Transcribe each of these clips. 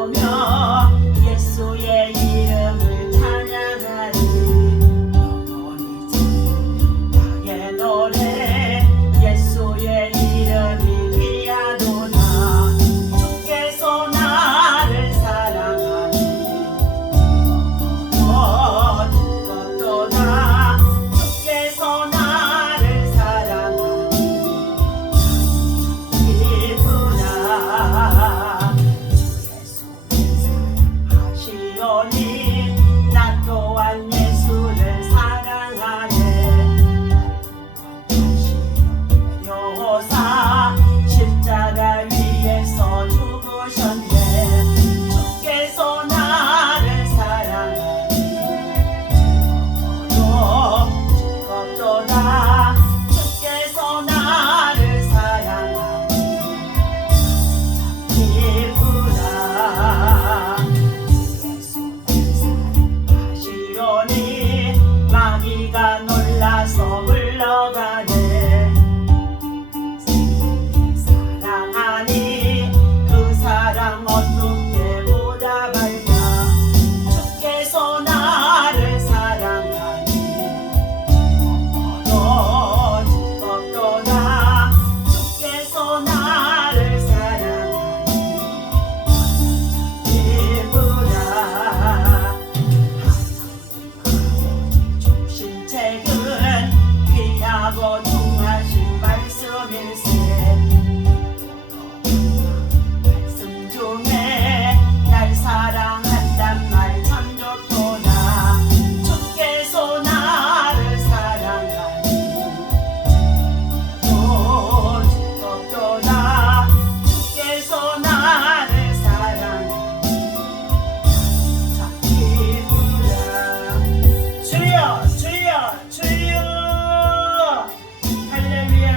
부르며 예수의 이름을 찬양하리. 영원히 참 나의 노래 예수의 이름이 귀하도다. 주께서 나를 사랑하니 죽었도다. 주께서 나를 사랑하니 기쁘다. 주의 손을 사랑하시오니 나 또한 예수를 사랑하네. 여호사 십자가 위에서 죽으셨네. 주께서 나를 사랑하니 죽었도다. 주께서 나를 사랑하니 기쁘다. 주의 손을 사랑하시오니 마귀가 놀라서 물러가네. 사랑하니 그 사랑 어떻게 보답할까. 주께서 나를 사랑하니 죽었도다. 주께서 나를 사랑하니 기쁘다. 주신 책은 귀하고 중하신 말씀일세. 말씀 중에 날 사랑한단 말 참 좋도다. 주께서 나를 사랑하니 죽었도다. 주께서 나를 사랑하니 참 기쁘다. 주여 주여 주여 할렐루야.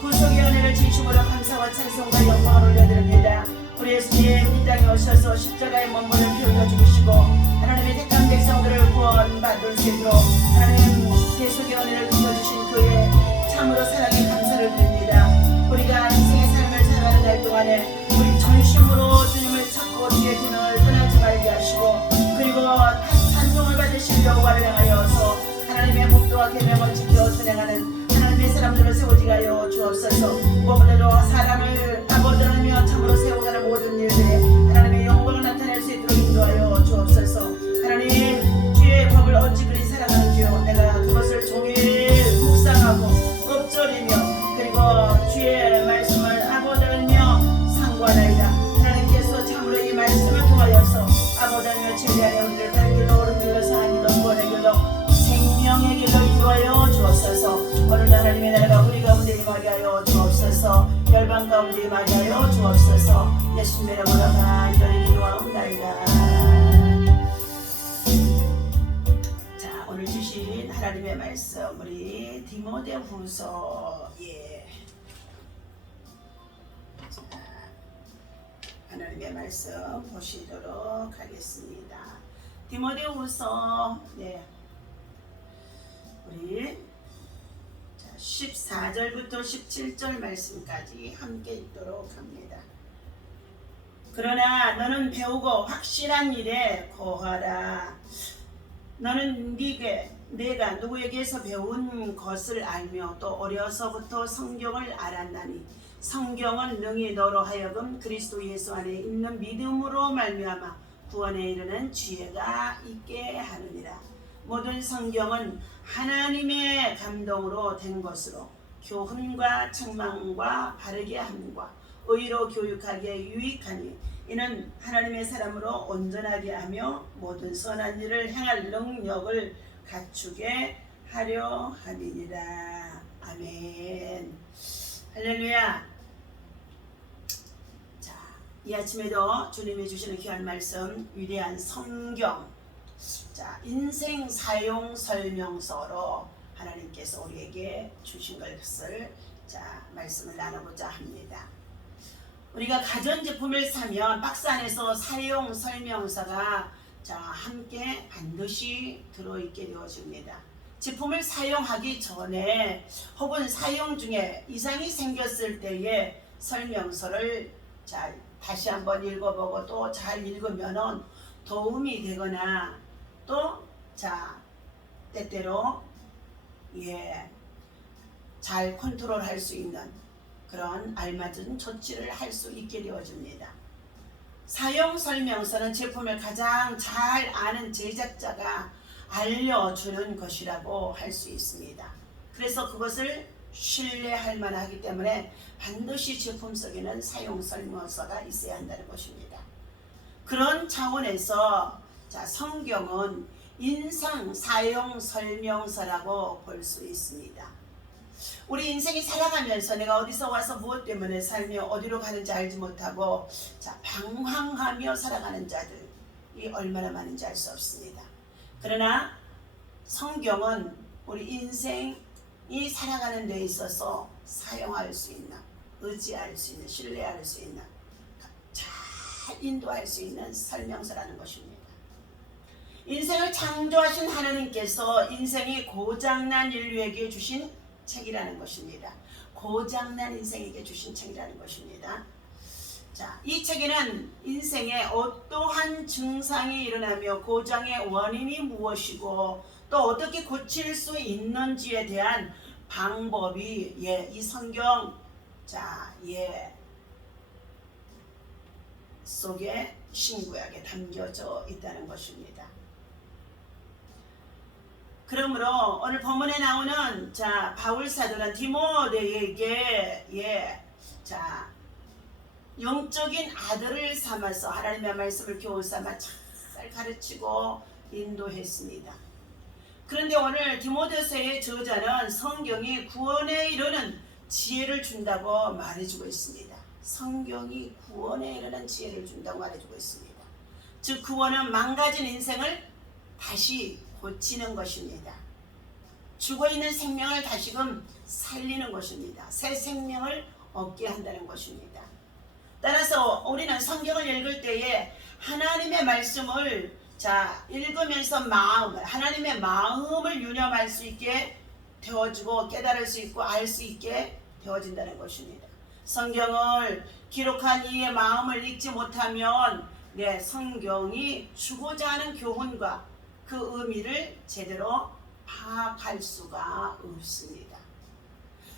구속의 은혜를 진심으로 감사와 찬송과 영광을 올려드립니다. 우리 예수님 이 땅에 오셔서 십자가의 몸물을 피울려 주시고 하나님의 택한 백성들을 구원받을 수 있도록 하나님 계속의 은혜를 베겨주신 그의 참으로 사랑에 감사를 드립니다. 우리가 인생의 삶을 살아가는 날 동안에 우리 전심으로 주님을 찾고 주의 길을 떠나지 말게 하시고 그리고 찬송을 받으실 여호와를 향하여서 하나님의 법도와 계명을 지켜 준행하는 하나님의 사람들을 세우게 하여 주옵소서. 무엇보다도 사람을 아버지하며 참으로 세워가는 모든 일들에 하나님의 영광을 나타낼 수 있도록 인도하여 주옵소서. 하나님 주의 법을 어찌 그리 사랑하는지요. 내가 그것을 종일 묵상하고 읊조리며 그리고 주의 말씀을 아버지하며 상고하나이다. 하나님께서 참으로 이 말씀을 통하여서 아버지하며 진리 안에 우리를 바른 길로 옳은 길로 선한 길로 구원의 길로 생명의 길로 인도하여 주옵소서. 오늘도 하나님의 나라가 우리 가운데 임하게 하여 주옵소서. 열방 가운데 임하게 하여 주옵소서. 예수님의 이름으로 간절히 기도하옵나이다. 자, 오늘 주신 하나님의 말씀 우리 디모데후서 자, 하나님의 말씀 보시도록 하겠습니다. 디모데후서 우리 14절부터 17절 말씀까지 함께 읽도록 합니다. 그러나 너는 배우고 확실한 일에 거하라. 너는 내가 누구에게서 배운 것을 알며 또 어려서부터 성경을 알았나니 성경은 능히 너로 하여금 그리스도 예수 안에 있는 믿음으로 말미암아 구원에 이르는 지혜가 있게 하느니라. 모든 성경은 하나님의 감동으로 된 것으로 교훈과 책망과 바르게 함과 의로 교육하기에 유익하니 이는 하나님의 사람으로 온전하게 하며 모든 선한 일을 행할 능력을 갖추게 하려 함이니라. 아멘. 할렐루야. 자, 이 아침에도 주님이 주시는 귀한 말씀 위대한 성경, 자, 인생 사용 설명서로 하나님께서 우리에게 주신 것을 말씀을 나눠보자 합니다. 우리가 가전제품을 사면 박스 안에서 사용 설명서가 함께 반드시 들어있게 되어집니다. 제품을 사용하기 전에 혹은 사용 중에 이상이 생겼을 때의 설명서를 다시 한번 읽어보고 또 잘 읽으면은 도움이 되거나 또 때때로 잘 컨트롤할 수 있는 그런 알맞은 조치를 할 수 있게 되어줍니다. 사용 설명서는 제품을 가장 잘 아는 제작자가 알려주는 것이라고 할 수 있습니다. 그래서 그것을 신뢰할 만하기 때문에 반드시 제품 속에는 사용 설명서가 있어야 한다는 것입니다. 그런 차원에서 성경은 인상 사용 설명서라고 볼 수 있습니다. 우리 인생이 살아가면서 내가 어디서 와서 무엇 때문에 살며 어디로 가는지 알지 못하고 방황하며 살아가는 자들이 얼마나 많은지 알 수 없습니다. 그러나 성경은 우리 인생이 살아가는 데 있어서 사용할 수 있는, 의지할 수 있는, 신뢰할 수 있는, 잘 인도할 수 있는 설명서라는 것입니다. 인생을 창조하신 하나님께서 인생이 고장난 인류에게 주신 책이라는 것입니다. 고장난 인생에게 주신 책이라는 것입니다. 이 책에는 인생에 어떠한 증상이 일어나며 고장의 원인이 무엇이고 또 어떻게 고칠 수 있는지에 대한 방법이 이 성경 속에 신구약에 담겨져 있다는 것입니다. 그러므로 오늘 본문에 나오는 바울 사도는 디모데에게 영적인 아들을 삼아서 하나님의 말씀을 교훈 삼아 잘 가르치고 인도했습니다. 그런데 오늘 디모데서의 저자는 성경이 구원에 이르는 지혜를 준다고 말해주고 있습니다. 성경이 구원에 이르는 지혜를 준다고 말해주고 있습니다. 즉 구원은 망가진 인생을 다시 고치는 것입니다. 죽어있는 생명을 다시금 살리는 것입니다. 새 생명을 얻게 한다는 것입니다. 따라서 우리는 성경을 읽을 때에 하나님의 말씀을 읽으면서 하나님의 마음을 유념할 수 있게 되어지고 깨달을 수 있고 알 수 있게 되어진다는 것입니다. 성경을 기록한 이의 마음을 읽지 못하면 성경이 주고자 하는 교훈과 그 의미를 제대로 파악할 수가 없습니다.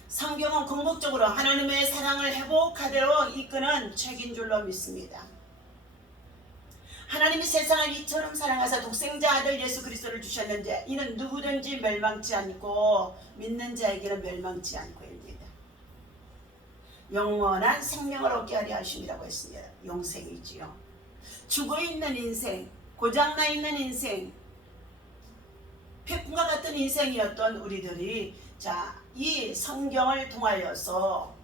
성경은 궁극적으로 하나님의 사랑을 회복하도록 이끄는 책인 줄로 믿습니다. 하나님이 세상을 이처럼 사랑하사 독생자 아들 예수 그리스도를 주셨는데 이는 누구든지 멸망치 않고 믿는 자에게는 멸망치 않고입니다. 영원한 생명을 얻게 하려 하심이라고 했습니다. 영생이지요. 죽어있는 인생, 고장나 있는 인생, 폐꾼과 같은 인생이었던 우리들이 이 성경을 통하여서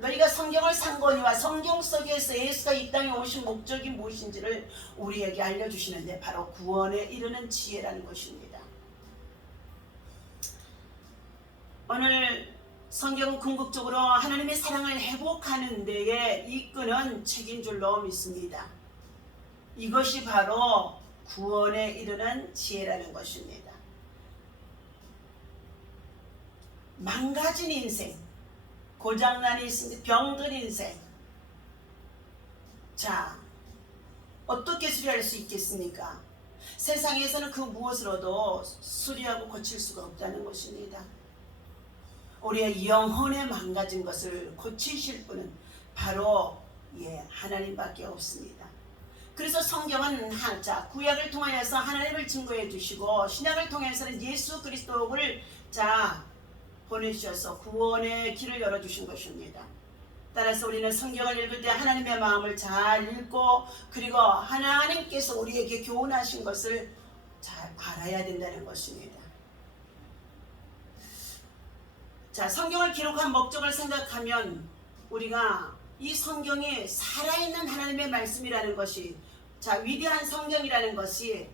너희가 성경을 상고니와 성경 속에서 예수가 이 땅에 오신 목적이 무엇인지를 우리에게 알려주시는데 바로 구원에 이르는 지혜라는 것입니다. 오늘 성경은 궁극적으로 하나님의 사랑을 회복하는 데에 이끄는 책인 줄로 믿습니다. 이것이 바로 구원에 이르는 지혜라는 것입니다. 망가진 인생, 고장난 인생, 병든 인생, 어떻게 수리할 수 있겠습니까? 세상에서는 그 무엇으로도 수리하고 고칠 수가 없다는 것입니다. 우리의 영혼에 망가진 것을 고치실 분은 바로 하나님밖에 없습니다. 그래서 성경은 구약을 통하여서 하나님을 증거해 주시고 신약을 통해서는 예수 그리스도를 보내주셔서 구원의 길을 열어주신 것입니다. 따라서 우리는 성경을 읽을 때 하나님의 마음을 잘 읽고 그리고 하나님께서 우리에게 교훈하신 것을 잘 알아야 된다는 것입니다. 성경을 기록한 목적을 생각하면 우리가 이 성경이 살아있는 하나님의 말씀이라는 것이 위대한 성경이라는 것이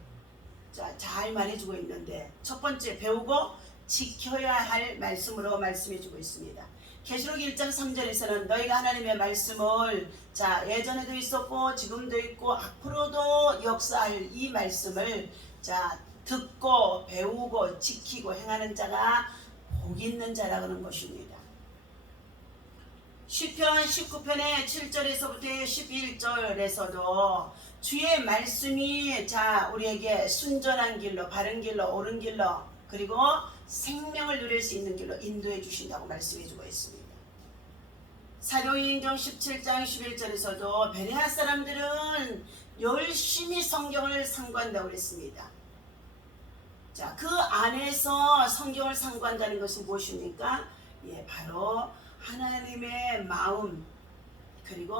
잘 말해주고 있는데 첫 번째 배우고 지켜야 할 말씀으로 말씀해주고 있습니다. 계시록 1장 3절에서는 너희가 하나님의 말씀을 예전에도 있었고 지금도 있고 앞으로도 역사할 이 말씀을 듣고 배우고 지키고 행하는 자가 복 있는 자라는 것입니다. 시편 19편의 7절에서부터 11절에서도 주의 말씀이 우리에게 순전한 길로, 바른 길로, 옳은 길로, 그리고 생명을 누릴 수 있는 길로 인도해 주신다고 말씀해 주고 있습니다. 사도행전 17장 11절에서도 베레아 사람들은 열심히 성경을 상고한다고 그랬습니다. 그 안에서 성경을 상고한다는 것은 무엇입니까? 바로 하나님의 마음, 그리고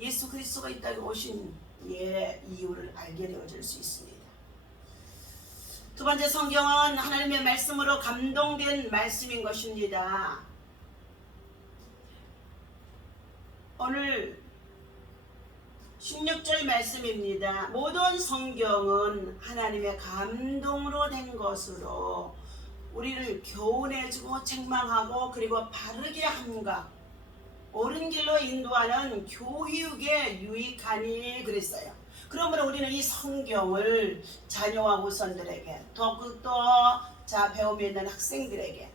예수 그리스도가 이 땅에 오신 이유를 알게 되어질 수 있습니다. 두 번째, 성경은 하나님의 말씀으로 감동된 말씀인 것입니다. 오늘 16절 말씀입니다. 모든 성경은 하나님의 감동으로 된 것으로 우리를 교훈해주고 책망하고 그리고 바르게 함과 옳은 길로 인도하는 교육에 유익하니 그랬어요. 그러므로 우리는 이 성경을 자녀와 후손들에게 더욱더 배움에 있는 학생들에게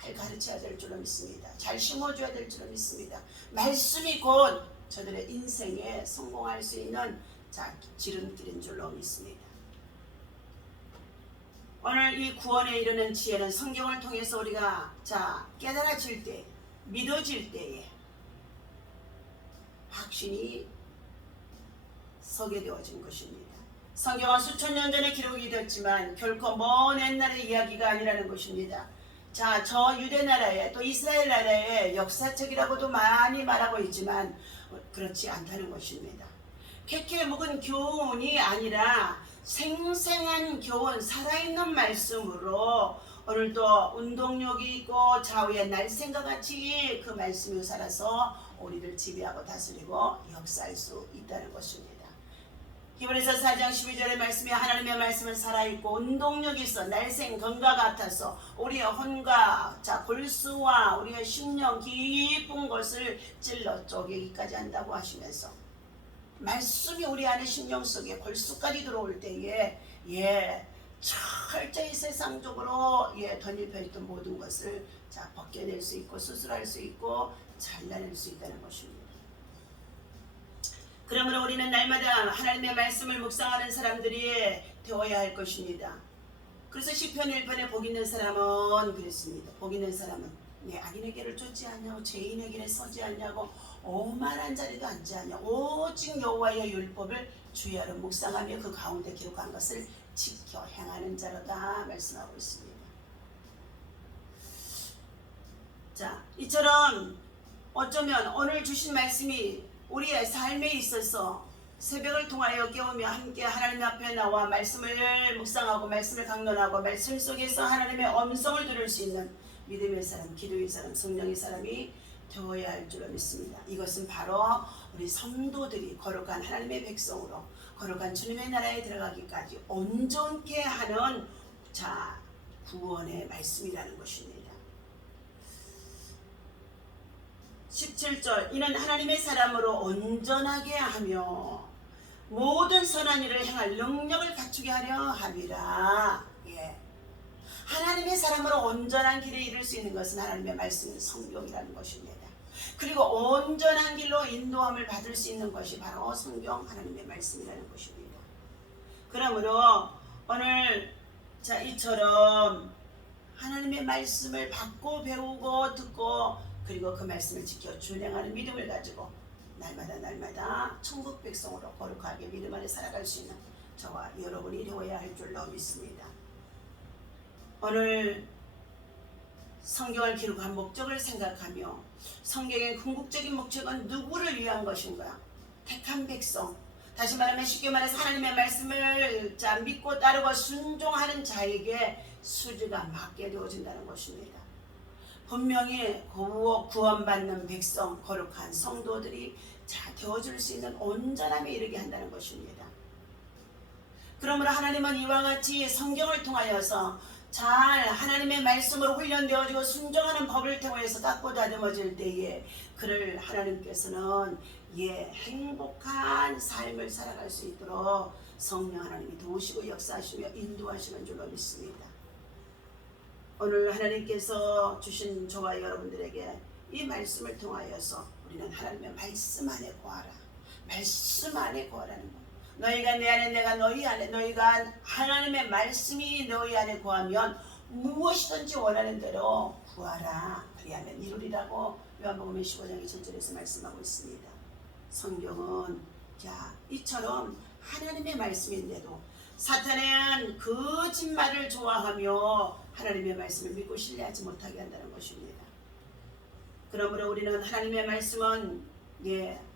잘 가르쳐야 될 줄로 믿습니다. 잘 심어줘야 될 줄로 믿습니다. 말씀이 곧 저들의 인생에 성공할 수 있는 지름길인 줄로 믿습니다. 오늘 이 구원에 이르는 지혜는 성경을 통해서 우리가 깨달아질 때, 믿어질 때에 확신이 서게 되어진 것입니다. 성경은 수천 년 전에 기록이 됐지만 결코 먼 옛날의 이야기가 아니라는 것입니다. 저 유대 나라에 또 이스라엘 나라의 역사책이라고도 많이 말하고 있지만 그렇지 않다는 것입니다. 캐캐 묵은 교훈이 아니라 생생한 교훈, 살아있는 말씀으로 오늘도 운동력이 있고 좌우의 날쌘과 같이 그 말씀이 살아서 우리를 지배하고 다스리고 역사할 수 있다는 것입니다. 히브리서 4장 12절의 말씀이 하나님의 말씀은 살아있고 운동력이 있어 날쌘 검과 같아서 우리의 혼과 골수와 우리의 심령 깊은 것을 찔러 쪼개기까지 한다고 하시면서 말씀이 우리 안에 심령 속에 골수까지 들어올 때에 철저히 세상적으로 덧입혀있던 모든 것을 벗겨낼 수 있고 수술할 수 있고 잘라낼 수 있다는 것입니다. 그러므로 우리는 날마다 하나님의 말씀을 묵상하는 사람들이 되어야 할 것입니다. 그래서 시편 1편에 복 있는 사람은 그랬습니다. 복 있는 사람은 악인의 길을 쫓지 않냐고, 죄인의 길에 서지 않냐고, 오만한 자리도 앉지 않냐고, 오직 여호와의 율법을 주야로 묵상하며 그 가운데 기록한 것을 지켜 행하는 자로다 말씀하고 있습니다. 이처럼 어쩌면 오늘 주신 말씀이 우리의 삶에 있어서 새벽을 통하여 깨우며 함께 하나님 앞에 나와 말씀을 묵상하고 말씀을 강론하고 말씀 속에서 하나님의 음성을 들을 수 있는 믿음의 사람, 기도의 사람, 성령의 사람이 되어야 할 줄로 믿습니다. 이것은 바로 우리 성도들이 거룩한 하나님의 백성으로 거룩한 주님의 나라에 들어가기까지 온전케 하는 구원의 말씀이라는 것입니다. 17절, 이는 하나님의 사람으로 온전하게 하며 모든 선한 일을 행할 능력을 갖추게 하려 함이라. 하나님의 사람으로 온전한 길에 이룰 수 있는 것은 하나님의 말씀, 성경이라는 것입니다. 그리고 온전한 길로 인도함을 받을 수 있는 것이 바로 성경, 하나님의 말씀이라는 것입니다. 그러므로 오늘 이처럼 하나님의 말씀을 받고 배우고 듣고 그리고 그 말씀을 지켜 준행하는 믿음을 가지고 날마다 천국 백성으로 거룩하게 믿음 안에 살아갈 수 있는 저와 여러분이 되어야 할 줄로 믿습니다. 오늘 성경을 기록한 목적을 생각하며 성경의 궁극적인 목적은 누구를 위한 것인가? 택한 백성, 다시 말하면 쉽게 말해서 하나님의 말씀을 믿고 따르고 순종하는 자에게 수지가 맞게 되어진다는 것입니다. 분명히 구원받는 백성, 거룩한 성도들이 되어줄 수 있는 온전함에 이르게 한다는 것입니다. 그러므로 하나님은 이와 같이 성경을 통하여서 잘 하나님의 말씀으로 훈련되어지고 순종하는 법을 통해서 닦고 다듬어질 때에 그를 하나님께서는 행복한 삶을 살아갈 수 있도록 성령 하나님이 도우시고 역사하시며 인도하시는 줄로 믿습니다. 오늘 하나님께서 주신 저와 여러분들에게 이 말씀을 통하여서 우리는 하나님의 말씀 안에 거하라. 말씀 안에 거하라는 것. 너희가 내 안에 내가 너희 안에, 너희가 하나님의 말씀이 너희 안에 거하면 무엇이든지 원하는 대로 구하라. 그리하면 이루리라고 요한복음 15장 2절에서 말씀하고 있습니다. 성경은 자 이처럼 하나님의 말씀인데도 사탄은 거짓말을 좋아하며 하나님의 말씀을 믿고 신뢰하지 못하게 한다는 것입니다. 그러므로 우리는 하나님의 말씀은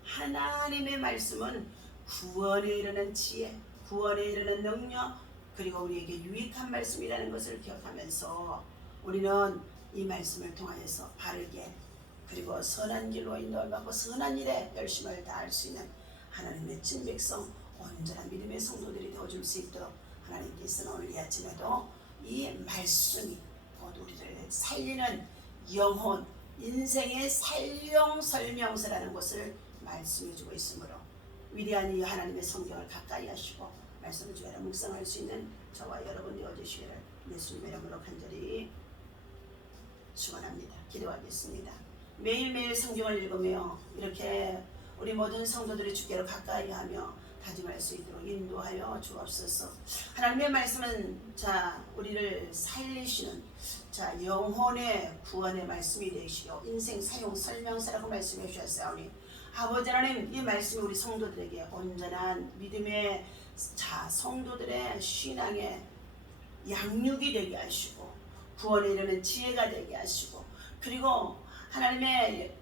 하나님의 말씀은 구원에 이르는 지혜, 구원에 이르는 능력, 그리고 우리에게 유익한 말씀이라는 것을 기억하면서 우리는 이 말씀을 통하여서 바르게 그리고 선한 길로 인도를 받고 선한 일에 열심을 다할 수 있는 하나님의 친백성, 온전한 믿음의 성도들이 되어줄 수 있도록 하나님께서는 오늘 이 아침에도 이 말씀이 곧 우리를 살리는 영혼, 인생의 살령 설명서라는 것을 말씀해주고 있으므로 위대한 이 하나님의 성경을 가까이 하시고 말씀을 주야로 묵상할 수 있는 저와 여러분 되어주시기를 예수님의 이름으로 간절히 축원합니다. 기도하겠습니다. 매일매일 성경을 읽으며 이렇게 우리 모든 성도들이 주께로 가까이 하며 다짐할 수 있도록 인도하여 주옵소서. 하나님의 말씀은 우리를 살리시는 영혼의 구원의 말씀이 되시고 인생 사용 설명서라고 말씀해 주셨사오니 아버지 하나님, 이 말씀이 우리 성도들에게 온전한 믿음의 성도들의 신앙의 양육이 되게 하시고 구원에 이르는 지혜가 되게 하시고 그리고 하나님의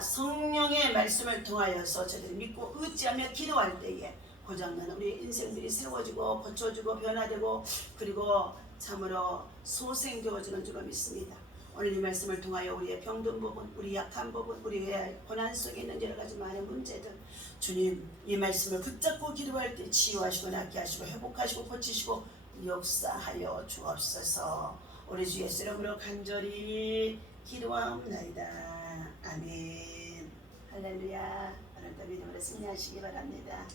성령의 말씀을 통하여서 저희들이 믿고 의지하며 기도할 때에 고장난 우리 인생들이 새로워지고 고쳐지고 변화되고 그리고 참으로 소생되어지는 줄로 믿습니다. 오늘 이 말씀을 통하여 우리의 병든 부분, 우리 약한 부분, 우리의 고난 속에 있는 여러 가지 많은 문제들 주님 이 말씀을 붙잡고 기도할 때 치유하시고 낫게 하시고 회복하시고 고치시고 역사하여 주옵소서. 우리 주 예수 이름으로 간절히 기도하옵나이다. 아멘. 할렐루야. 오늘도 믿음으로 승리하시기 바랍니다.